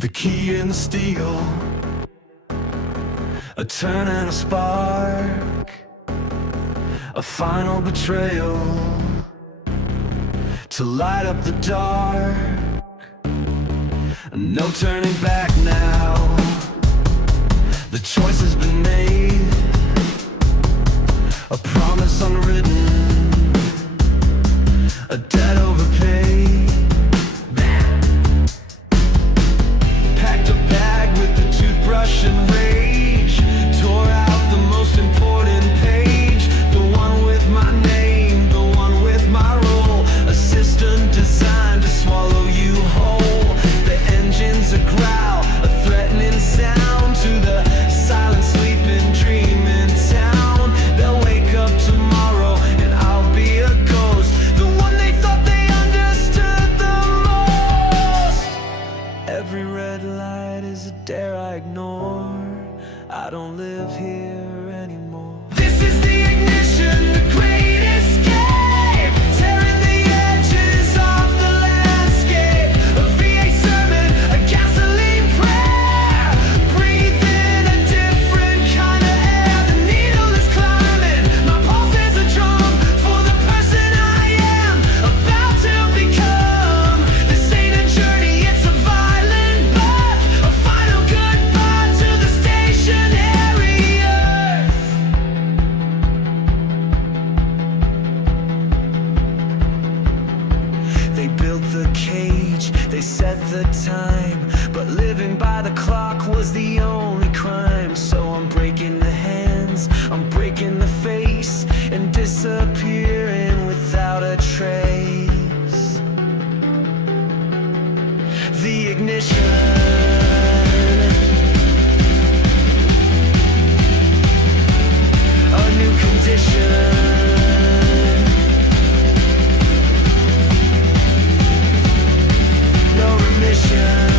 The key in the steel, a turn and a spark, a final betrayal to light up the dark. No turning back now, the choice has been made, a promise unwritten, a debt overpaid. Packed a bag with the toothbrush and rage, tore out the most important page, the one with my name, the one with my role, a system designed to swallow you whole. The engine's a growl, a threatening sound to the silent sleeping dream in town. They'll wake up tomorrow and I'll be a ghost, the one they thought they understood the most. Every red light is a dare I ignore, I don't live here anymore. This is the ignition, the great escape, tearing the edges off the landscape. A VA sermon, a gasoline prayer, breathe in a different kind of air. The needle is climbing, my pulse is a drum for the person I am about to become. This ain't a journey, it's a violent birth, a final goodbye to the stationary earth. They built the cage, they set the time, but living by the clock was the only crime. So I'm breaking the hands, I'm breaking the face, and disappearing without a trace. The ignition, a new condition, no remission.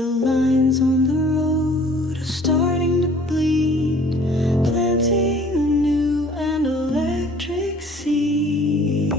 The lines on the road are starting to bleed, planting a new and electric seed.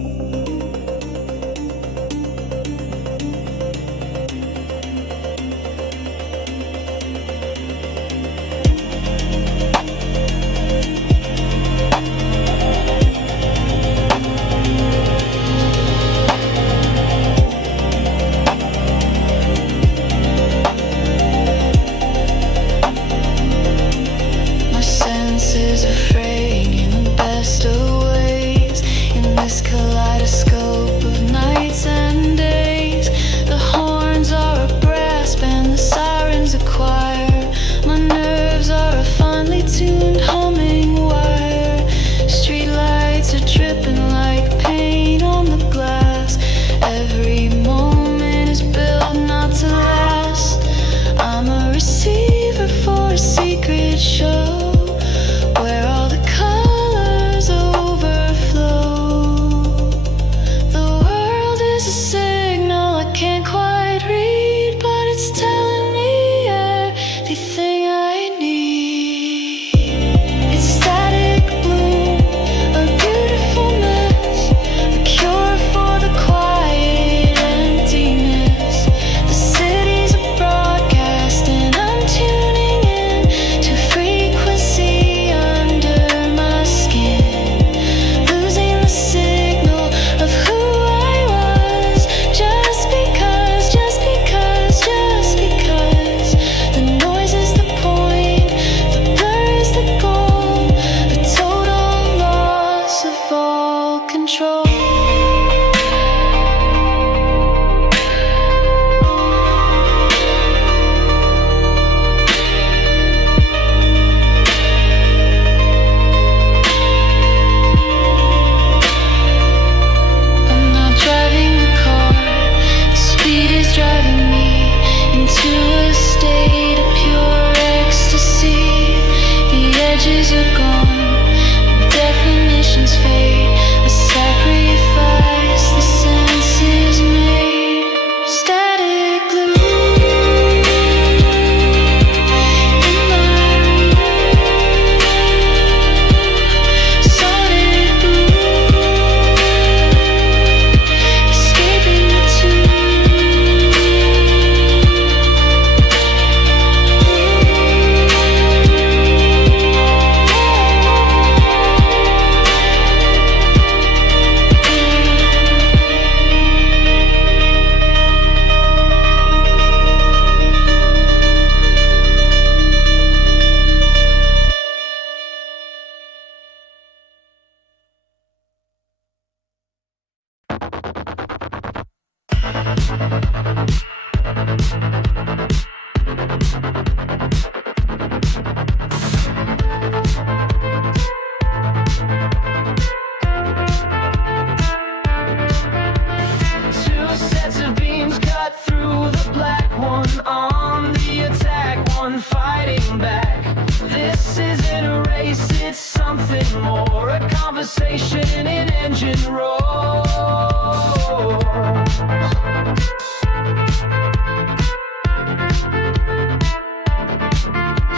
Fraying in the best of ways, in this kaleidoscope of nights and days. The horns are a brass band, the sirens a choir. My nerves are a finely tuned humming wire. Streetlights are dripping like paint on the glass. Every moment is built not to last. I'm a receiver for a secret show, where all the colors overflow. The world is a signal I can't quite read, but it's telling me everything I need. It's a static bloom, a beautiful mess, a cure for the quiet emptiness. The city's a broadcast and I'm tuning in to frequency under my skin, losing the signal of who I was. Just because the noise is the point, the blur is the goal, a total loss of all control. I'm not driving the car, the speed is driving me into a state of pure ecstasy. The edges are gone, the definitions fade, a sacrifice the senses made. Static glue in my room, solid blue, escaping the two sets of beams cut through the black, one on the attack, one fighting back. This isn't a race, it's something more, a conversation in engine roar.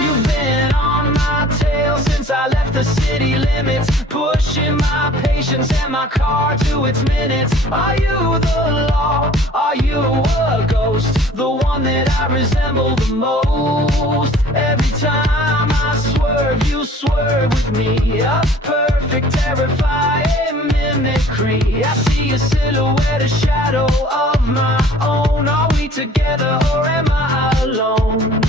You've been on my tail since I left the city limits, pushing my patience and my car to its minutes. Are you the law? Are you a ghost? The one that I resemble the most. Every time I swerve, you swerve with me. A perfect, terrifying mimicry. I see a silhouette, a shadow of my own. Are we together or am I alone?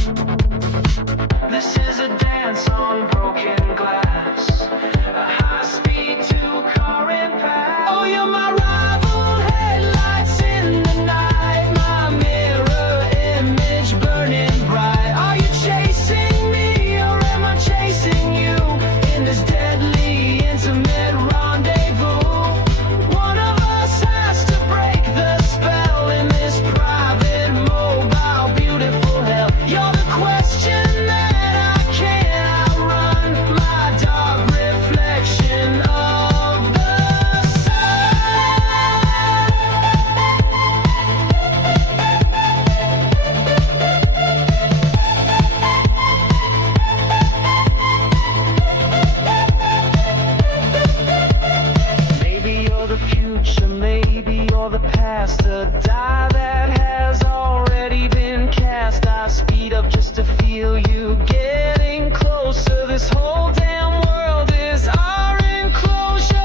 This is a dance on broken glass, a high-speed two-car impact. Oh, you're my rival, headlights in the night, my mirror image burning bright. Are you chasing me or am I chasing you in this deadly intimate rendezvous? One of us has to break the spell in this private mobile. past, a die that has already been cast. I speed up just to feel you getting closer. This whole damn world is our enclosure.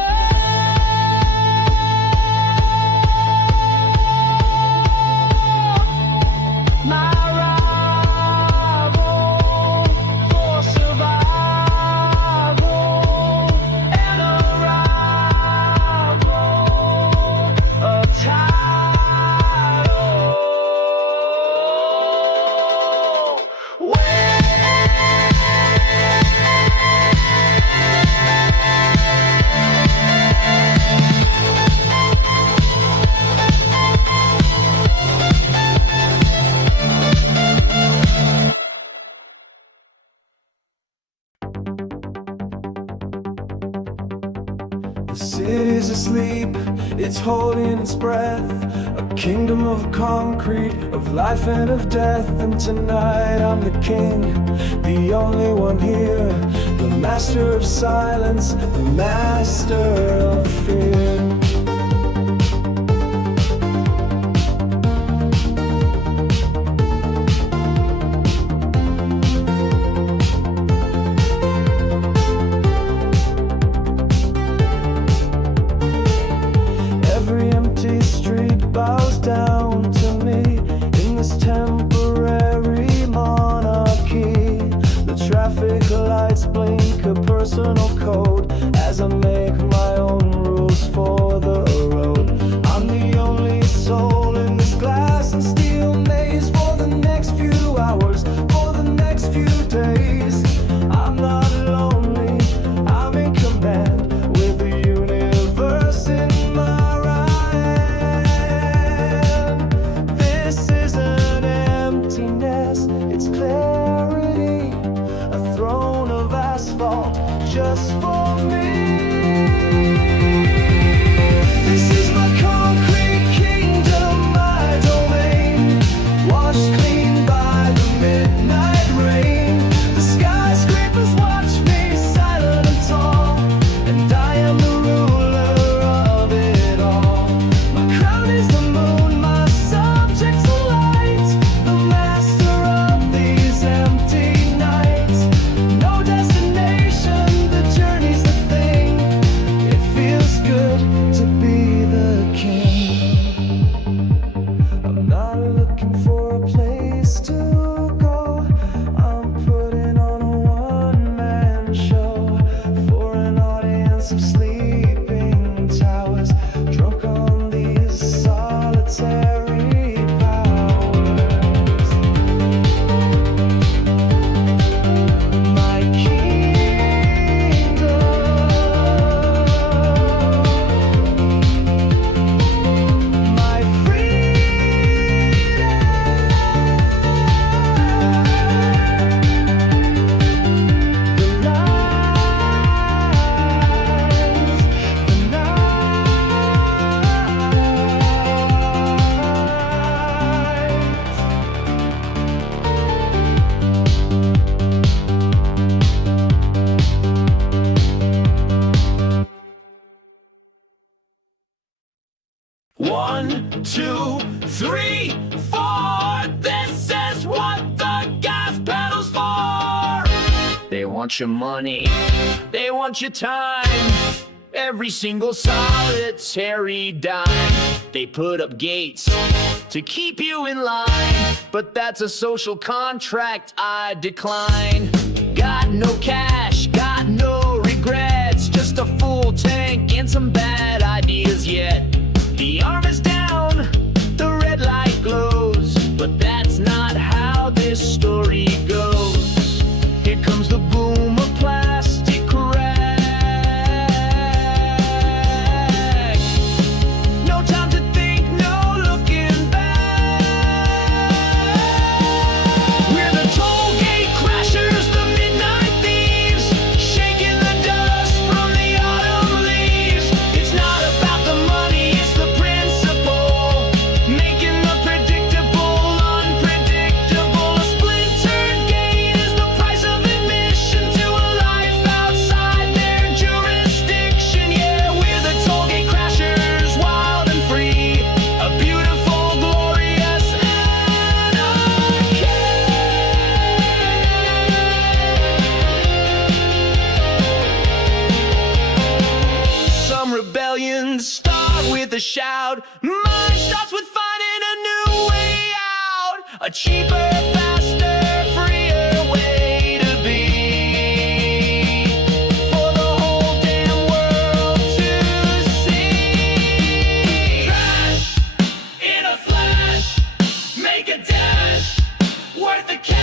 My rival for survival, and a rival, a title. The city's asleep, it's holding its breath. A kingdom of concrete, of life and of death. And tonight I'm the king, the only one here, the master of silence, the master of fear. Every empty street bows down to me in this temporary monarchy. The traffic lights blink a personal code as I make my own rules for the road. I'm the only soul in this glass and steel maze for the next few hours, for the next few days. I'm not lonely, I'm in command with the universe in my right hand. This isn't emptiness, it's clarity, a throne of asphalt just for me. This is my concrete kingdom, my domain, washed clean by the midnight rain. The skyscrapers watch me silent and tall, and I am the ruler of it all. My crown is the moon, my subjects the light, the master of these empty nights. No destination, the journey's the thing. It feels good to be the king. I'm not looking for a place to go. I'm putting on a one-man show for an audience of sleeping towers, drunk on these solitary powers. My kingdom, my freedom, the lies, the night. 1, 2, 3, 4. This is what the gas pedal's for. They want your money, they want your time, every single solitary dime. They put up gates to keep you in line, but that's a social contract I decline. Got no cash, got no regrets, just a full tank and some bad ideas yet. The arm is down, the red light glows, but that's not how this story goes. Here comes the boom of plastic rag. No time to think, no looking back. We're the Tollgate Crashers, the midnight thieves, shaking the dust from the autumn leaves. It's not a shout. Mine starts with finding a new way out, a cheaper, faster, freer way to be, for the whole damn world to see. Crash in a flash, make a dash worth the cash.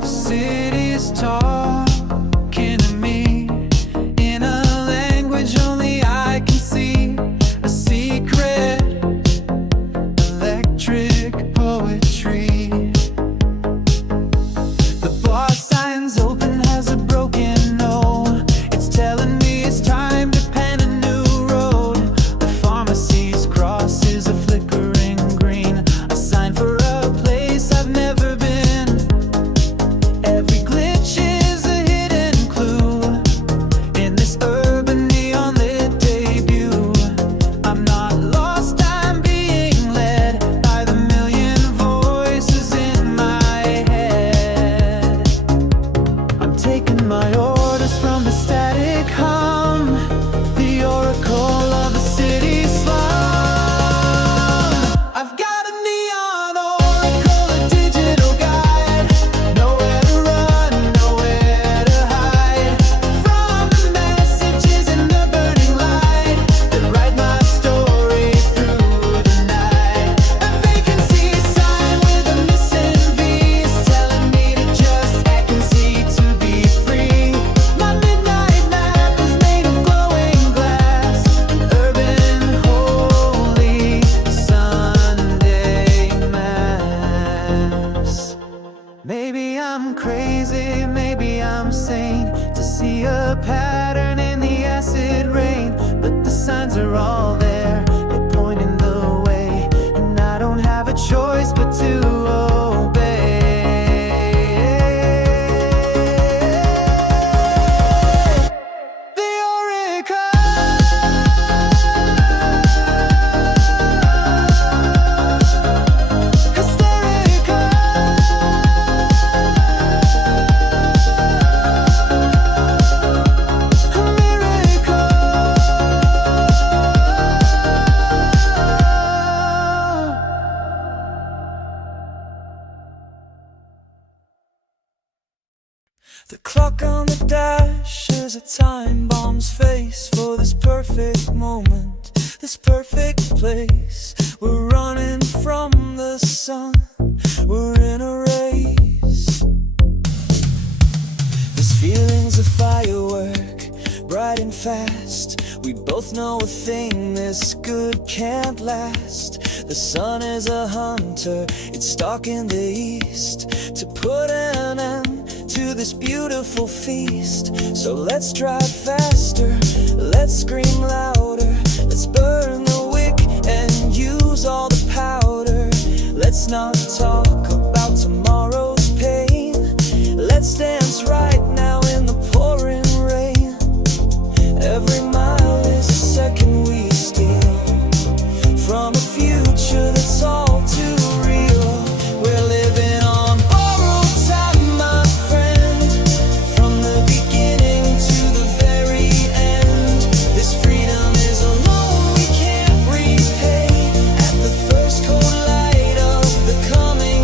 The city's talking to me in a language only I can see. A secret, electric poetry. The bar sign's open, has a broken note. It's telling me it's time to pen a new road. The pharmacy's cross is a flickering green, a sign for a place I've never been. Every glitch is a hidden clue in this urban neon lit debut. I'm not lost, I'm being led by the million voices in my head. I'm taking my orders from the static hum, the oracle of the city slum. I've got a neon oracle, a digital guide, nowhere to run, nowhere to hide from the messages in the burning light that write my story through the night. A vacancy sign with a missing V is telling me to just act and see to be free. My midnight map is made of glowing glass, an urban holy Sunday mass. Maybe I'm crazy, maybe I'm sane to see a pattern in the acid rain, but the signs are all there, they're pointing the way, and I don't have a choice but to obey. The oracle, hysterical, a miracle. The clock on the dash is a time bomb's face for this perfect moment, this perfect place. We're running from the sun, we're in a race. This feeling's a firework, bright and fast. We both know a thing this good can't last. The sun is a hunter, it's stalking the east to put an end to this beautiful feast. So let's drive faster, let's scream louder, let's burn the wick and use all the powder. Let's not talk about tomorrow's pain, let's dance right now in the pouring rain. Every mile is a second we steal from a future that's all too real. We're living on borrowed time, my friend, from the beginning to the very end. This freedom is a loan we can't repay. At the first cold light of the coming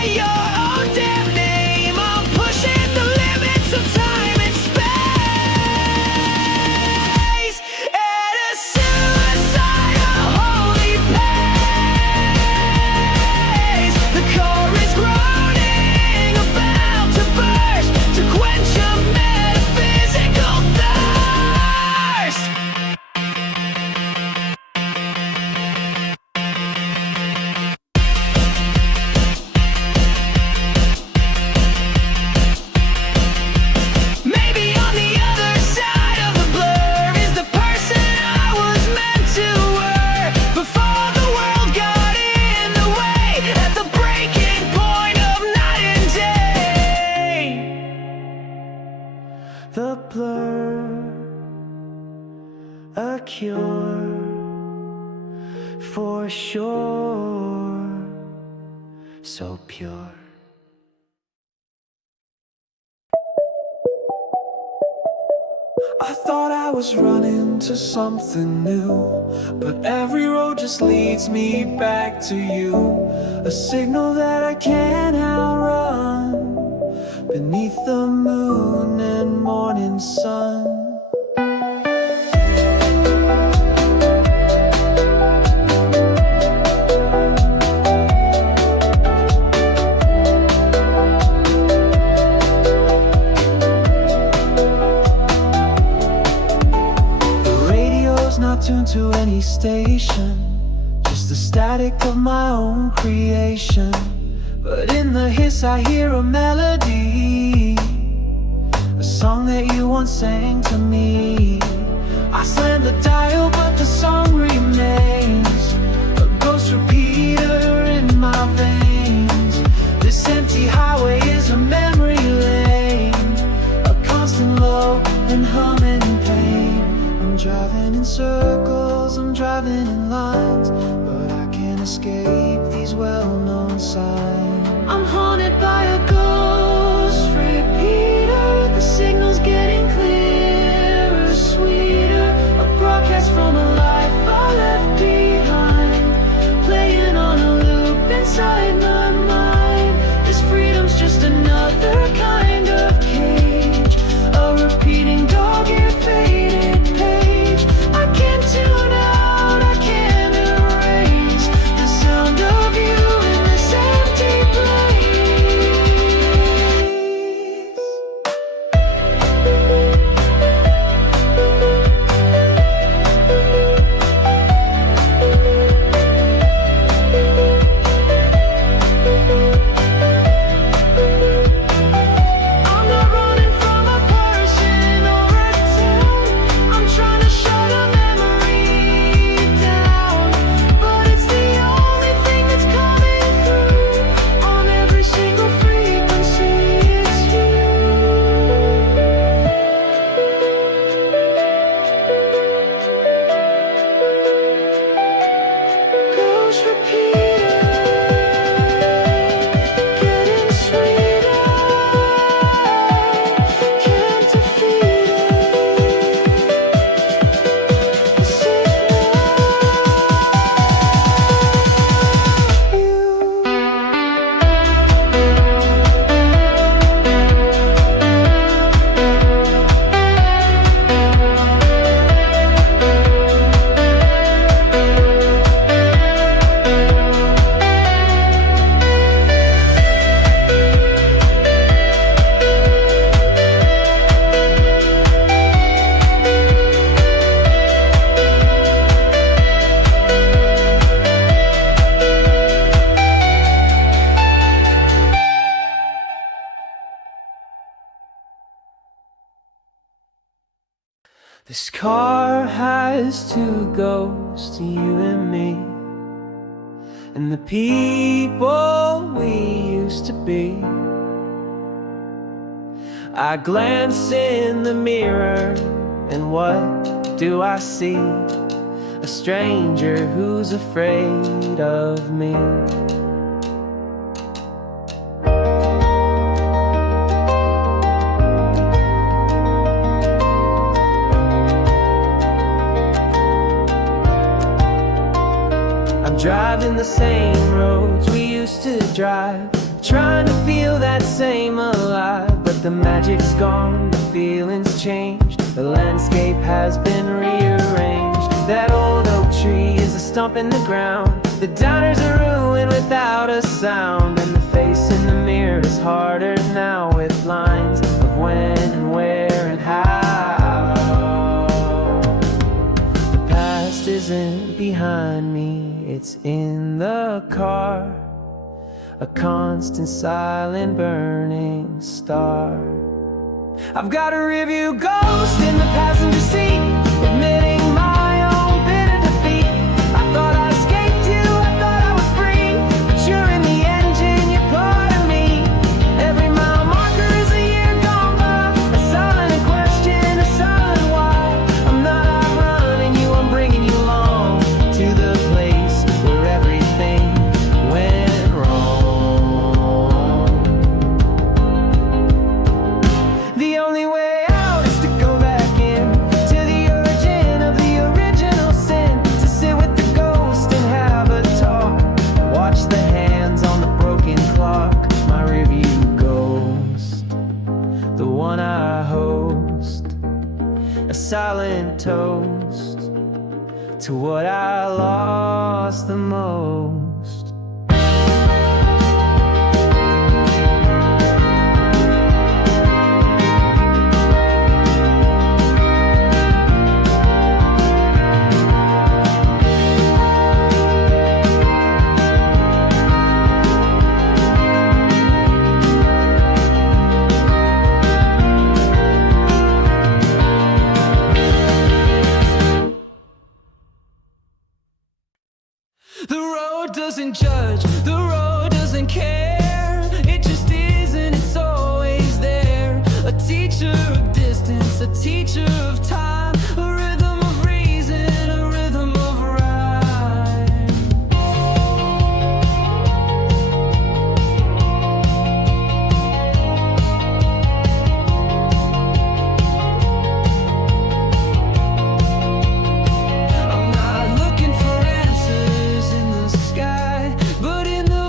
say your own damn name. I'm pushing the limits of time and space. At a suicidal holy pace. The core is groaning, about to burst, to quench a metaphysical thirst. Maybe on the other side of the blur is the person I was meant to were, before the world got in the way, at the breaking point of night and day. The blur, a cure for sure, so pure. I thought I was running to something new, but every road just leads me back to you. A signal that I can't outrun, beneath the moon and morning sun. Not tuned to any station, just the static of my own creation. But in the hiss I hear a melody, a song that you once sang to me. I slam the dial but the song remains, a ghost repeater in my veins. This empty highway is a memory lane, a constant low and humming pain. I'm driving in circles, I'm driving in lines, but I can't escape these well-known signs. I'm haunted by a ghost repeater, the signal's getting clearer, sweeter, a broadcast from a life I left behind, playing on a loop inside my mind. This freedom's just another kind of cage, a repeating dog-eared faded page. I can't tune out, I can't erase the sound of you in this empty I'm not running from a person or a town, I'm trying to shut a memory down, but it's the only thing that's coming through on every single frequency. It's you. Ghost repeater, getting sweeter, can't defeat it. The signal, you. This car has two ghosts, you and me, and the people we used to be. I glance in the mirror, and what do I see? A stranger who's afraid of me. Driving the same roads we used to drive, trying to feel that same alive, but the magic's gone, the feeling's changed. The landscape has been rearranged. That old oak tree is a stump in the ground. The diner's a ruin without a sound. And the face in the mirror is harder now, with lines of when and where and how. The past isn't behind me, it's in the car, a constant silent burning star. I've got a rearview ghost in the passenger seat, admitting my own bitter defeat. I thought I escaped you, I thought I was free, but you're in the engine, you're part of me. Every mile marker is a year gone by, a silent question, a silent why. I'm not outrunning you, I'm bringing you along to the place where everything went wrong. The only way out is to go back in to the origin of the original sin, to sit with the ghost and have a talk, watch the hands on the broken clock. My rearview ghost, the one I host, a silent toast to what I lost the most. The road doesn't judge, the road doesn't care. It just is and it's always there. A teacher of distance, a teacher of time, a rhythm of reason, a rhythm of rhyme. I'm not looking for answers in the sky, but in the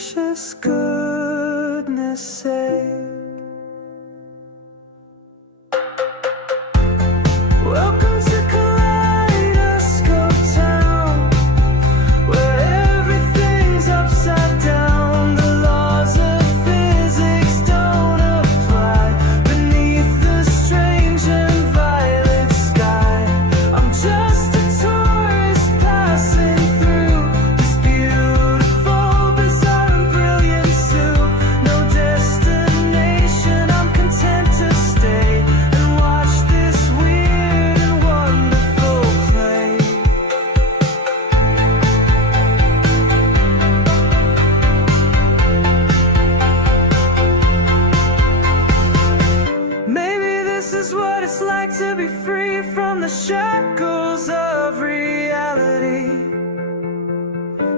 gracious goodness sake. Welcome to Kaleidoscope Town, where everything's upside down. The laws of physics don't apply beneath the strange and violet sky. I'm just a tourist passing through this beautiful, bizarre and brilliant zoo. No destination, I'm content to stay and watch this weird and wonderful play. Maybe this is what it's like to be free from the shackles of reality.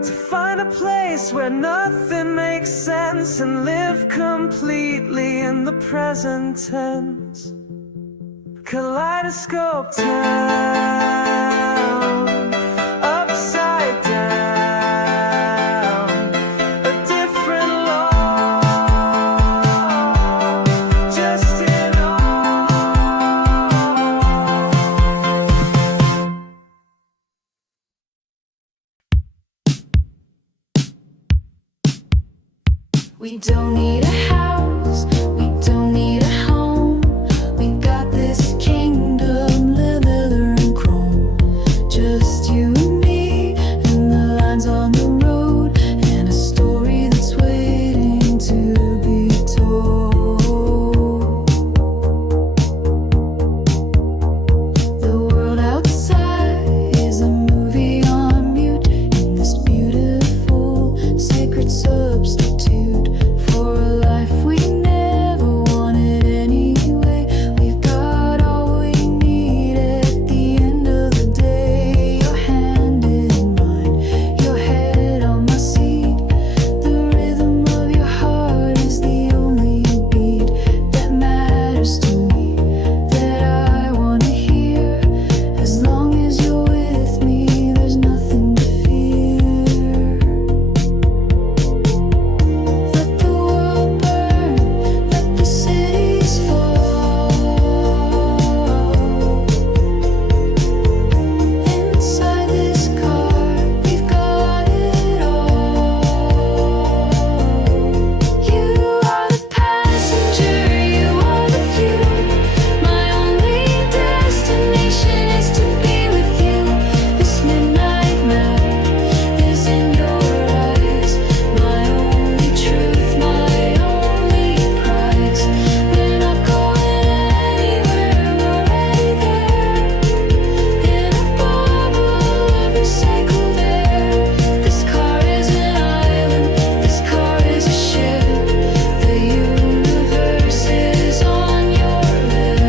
To find a place where nothing makes sense and live completely in the present tense. Kaleidoscope Town, upside down, a different law, just in awe. We don't need a house, we don't need a home. We got this kingdom, leather and chrome. Just you and me, and the lines on the road, and a story that's waiting to be told. The world outside is a movie on mute in this beautiful, sacred substitute for a life we never wanted anyway. We've got all we need at the end of the day. Your hand in mine, your head on my seat. The rhythm of your heart is the only beat that matters to me, that I wanna hear. As long as you're with me, there's nothing to fear. Let the world burn, let the cities fall. Inside this car, we've got it all. You are the passenger, you are the view. My only destination is to be with you. This midnight map is in your eyes. My only truth, my only prize. We're not going anywhere, we're already there. In a bubble of recycled air. This car is an island, this car is a ship. The universe is on your lip.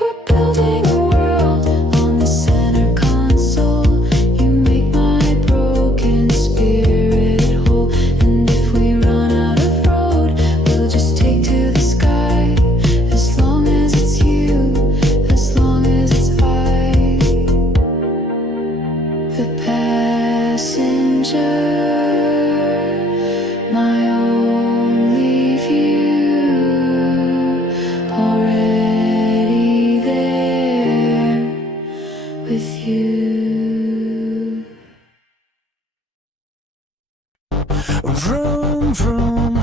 We're building a world on the center console. You make my broken spirit whole. And if we run out of road, we'll just take to the sky. As long as it's you, as long as it's I. The passenger, my only view. Already there with you. Vroom, vroom,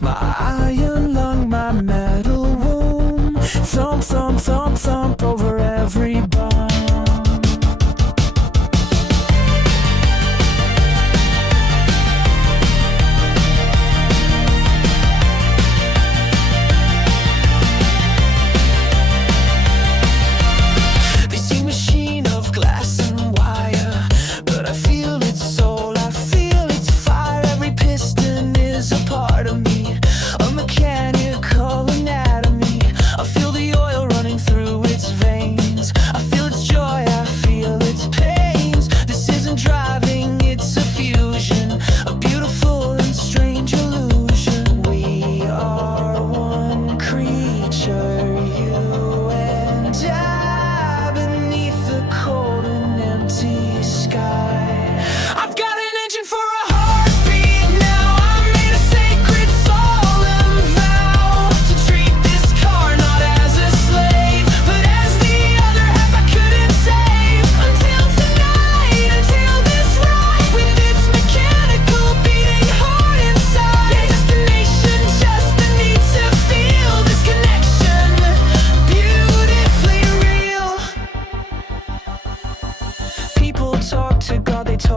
my iron lung, my metal womb. Thump, thump, thump, thump over every bone. They say machine of glass and wire, but I feel its soul, I feel its fire. Every piston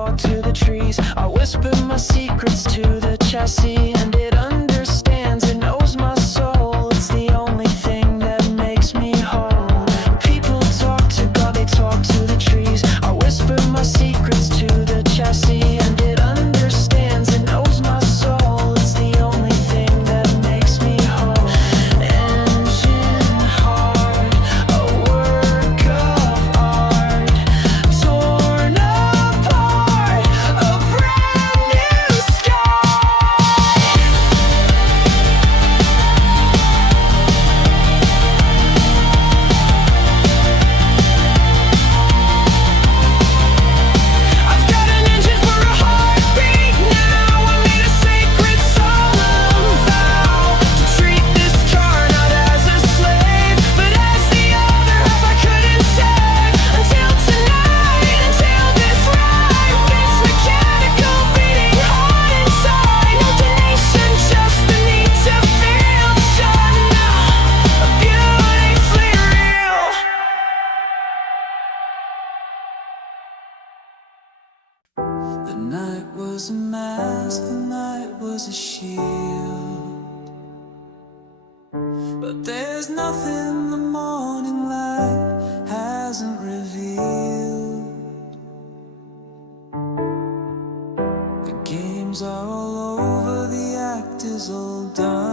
talk to the trees. I whisper my secrets to the chassis, and it understands, it knows my soul. It's the only thing that makes me whole. People talk to God, they talk to the trees. I whisper my secrets to the chassis, and it understands, it knows my soul. It's the only thing that makes me whole. Engine heart, a work of art, torn apart, a brand new sky. I've got an engine for a heartbeat now. I made a sacred solemn vow to treat this car not as a slave, but as the other half I couldn't save. Until tonight, until this ride gets mechanical, beating hard inside. No donation, just the need to feel the shine now, beautifully real. The night was a mask, the night was a shield, but there's nothing the morning light hasn't revealed. The games are all over, the act is all done.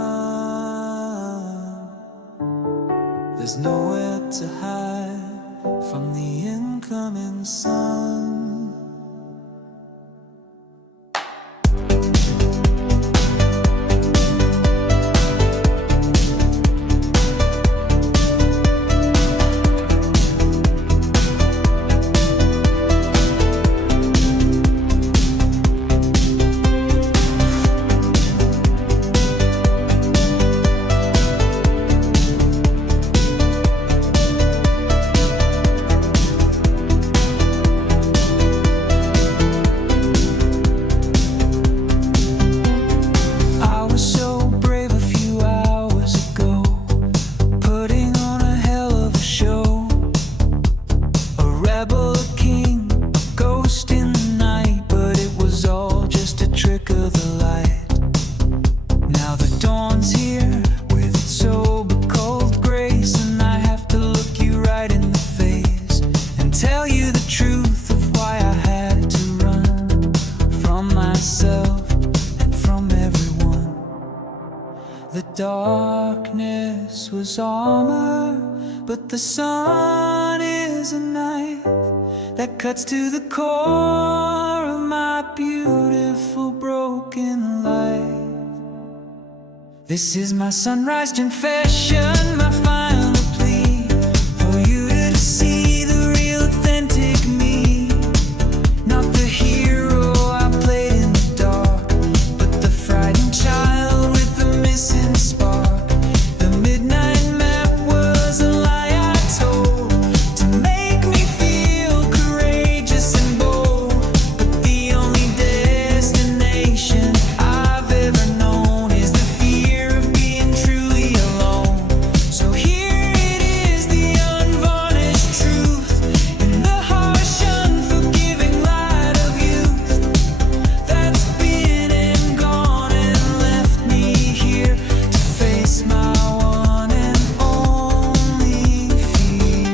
There's nowhere to hide from the incoming sun. I was so brave a few hours ago, putting on a hell of a show. A rebel, a king, a ghost in the night, but it was all just a trick of the light. Now the dawn's here with its sober cold grace, and I have to look you right in the face and tell you the truth of why I had to run from myself and from everyone. The darkness was armor, but the sun is a knife that cuts to the core of my beautiful broken life. This is my sunrise confession, my final plea for you to see the real authentic me. Not the hero I played in the dark, but the frightened child with the missing spark. The midnight map was a lie I told to make me feel courageous and bold, but the only destination I've ever known is the fear of being truly alone. So here it is, the unvarnished truth in the harsh, unforgiving light of youth that's been and gone and left me here to face my one and only fear.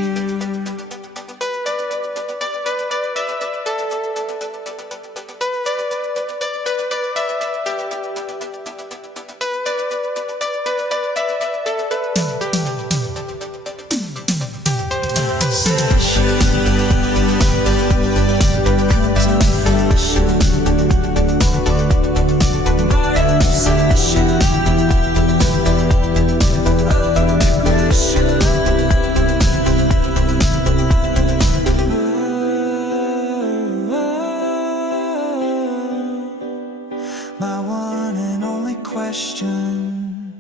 My one and only question.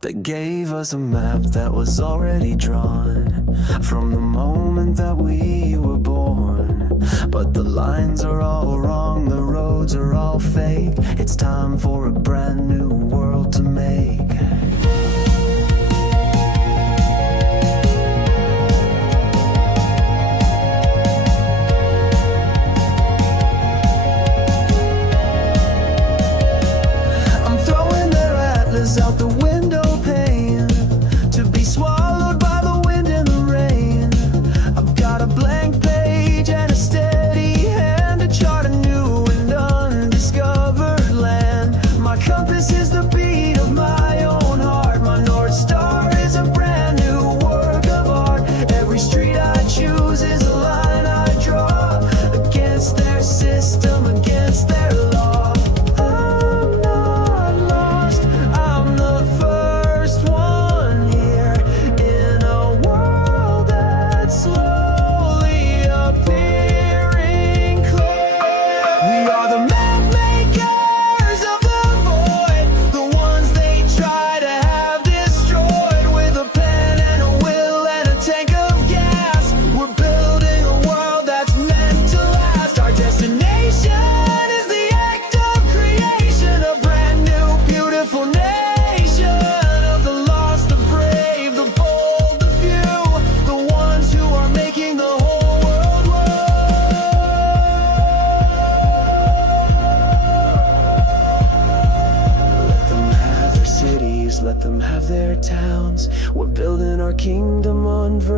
They gave us a map that was already drawn from the moment that we were born. But the lines are all wrong, the roads are all fake. It's time for a brand new world to make.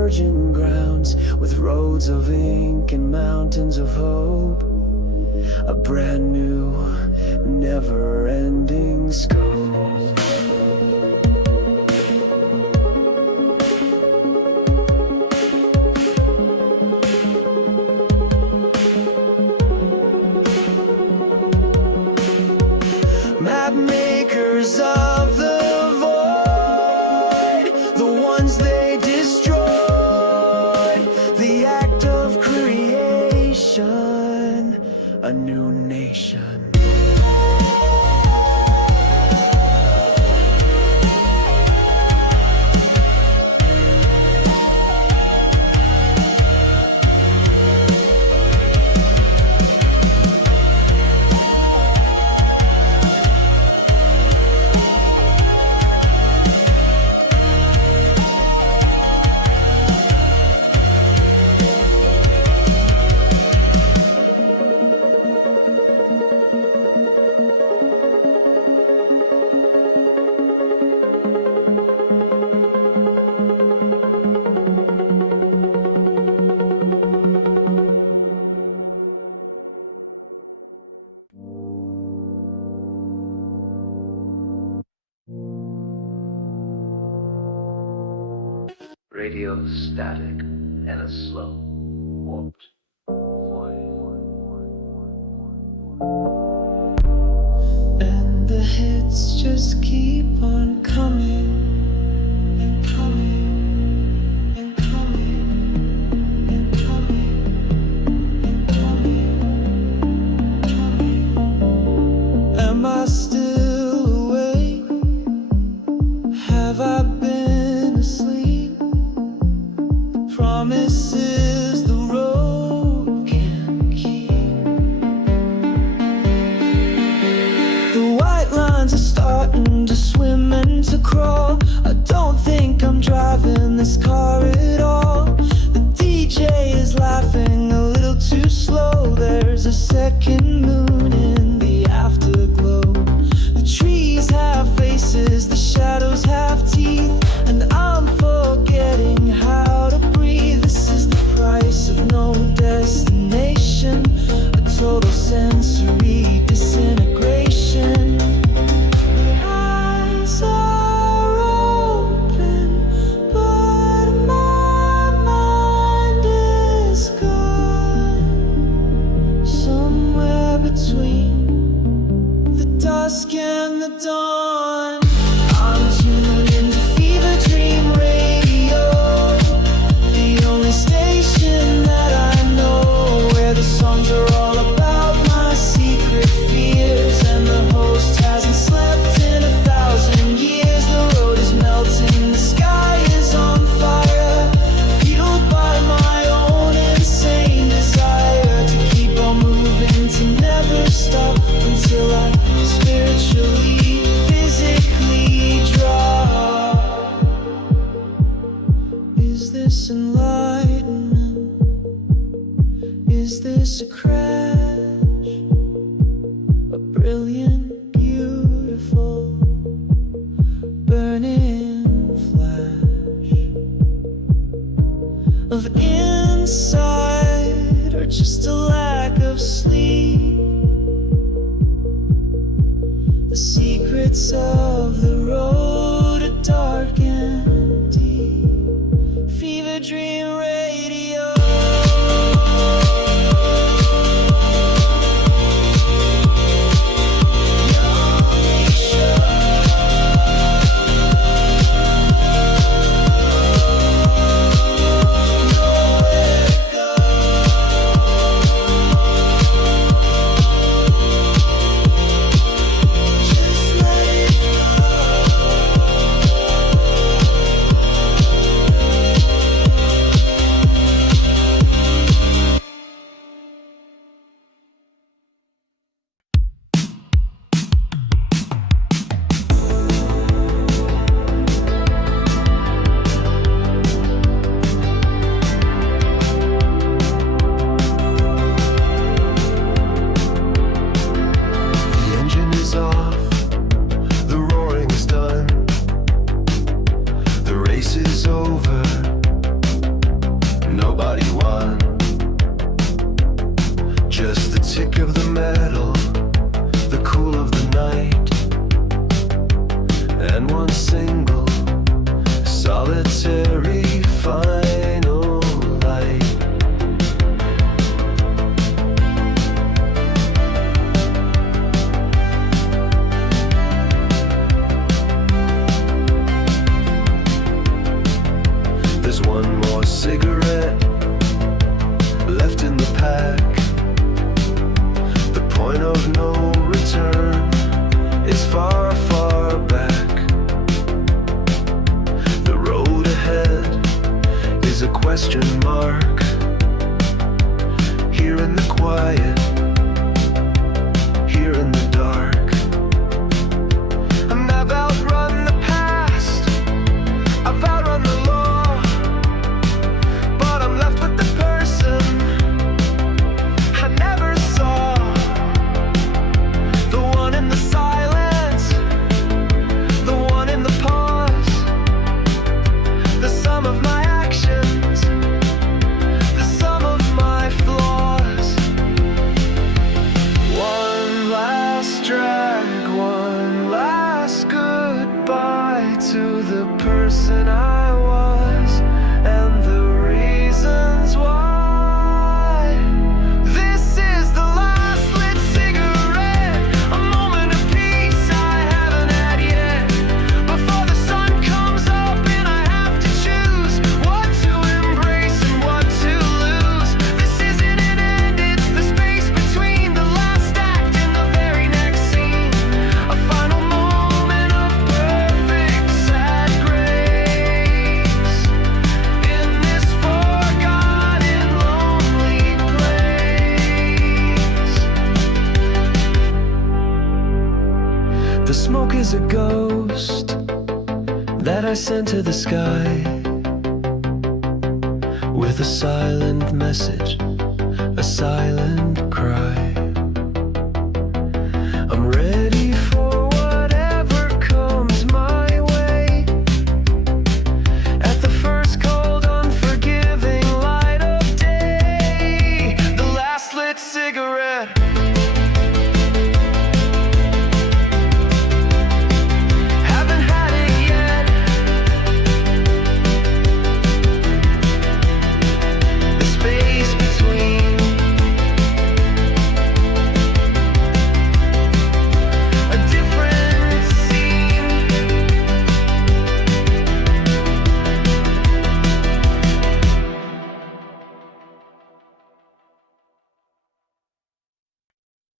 virgin grounds with roads of ink and mountains of hope. A brand new, never-ending scope. Mapmakers of the void, the ones they destroyed, the act of creation, a new nation. Radio static and a slow, warped And the hits just keep on coming and coming and coming and coming and coming. Am I still awake? Have I been asleep? Promises the road can keep. The white lines are starting to swim and to crawl. I don't think I'm driving this car at all. The DJ is laughing a little too slow. There's a second moon in the afterglow. The trees have faces, the shadows have teeth, and I'm forgetting how to breathe. This is the price of no destination, a total sensory disintegration. Eyes are open, but my mind is gone. Somewhere between the dusk and the dawn, I'm tuned into Fever Dream Radio, the only station that I know where the songs are all about my secret fears. And the host hasn't slept in 1,000 years. The road is melting, the sky is on fire, fueled by my own insane desire to keep on moving, to never stop until I spiritually, physically drop. Is this enlightenment? Is this a crash? A brilliant, beautiful, burning flash of insight, or just a lack of sleep? The secrets of the road are dark and deep. Fever Dream Radio. The smoke is a ghost that I send to the sky with a silent message, a silent cry. I'm ready for whatever comes my way. At the first cold, unforgiving light of day, the last lit cigarette. Haven't had it yet. The space between a different scene.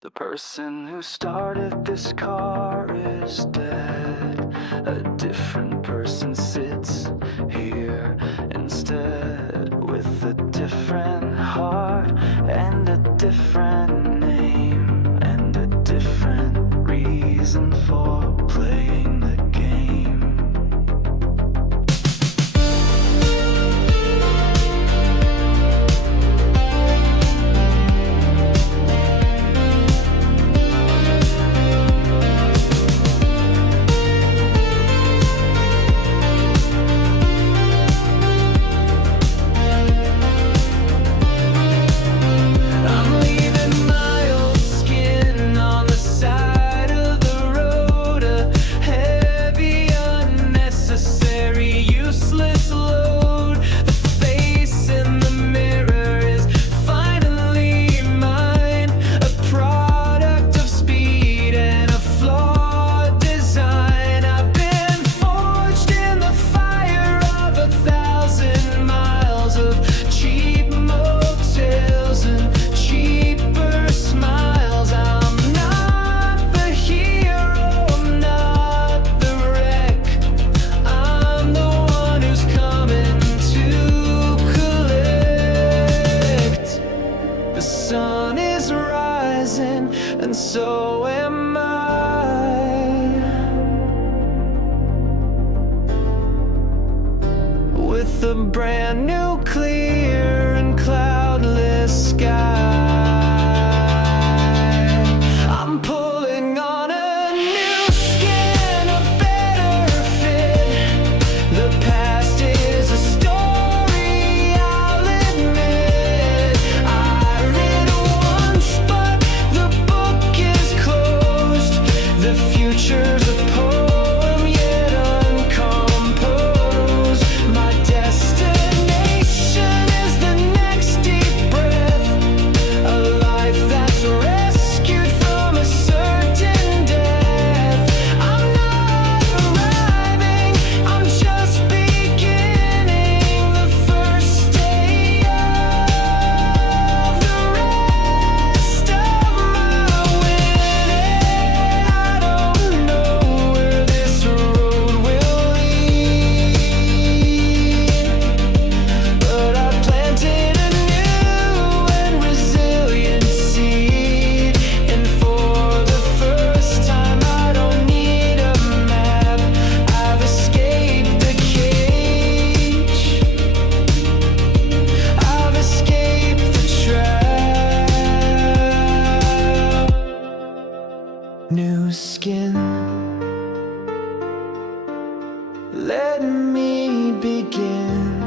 The person who started this car is dead. A different person sits here instead, with a different heart and a different name and a different reason for playing the game. I'm leaving my old skin on the side of the road, a heavy, unnecessary, useless load. The face in the mirror is finally mine, a product of speed and a flawed design. I've been forged in the fire of 1,000 miles of cheap motels and cheaper smiles. I'm not the hero, I'm not the wreck. I'm the one who's coming to collect. The sun is rising, and so am I. With a brand new, clear and cloudless sky, I'm pulling on a new skin, a better fit. The past is a story, I'll admit. I read once, but the book is closed. The future's a poem yet uncomposed. My destination is the next deep breath, a life that's rescued from a certain death. I'm not arriving, I'm just beginning the first day of the rest of my winning. I don't know where this road will lead, but I've planted a new and resilient seed. And for the first time, I don't need a map. I've escaped the cage, I've escaped the trap. New skin, let me begin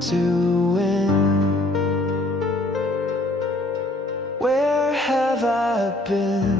to win. Where have I been?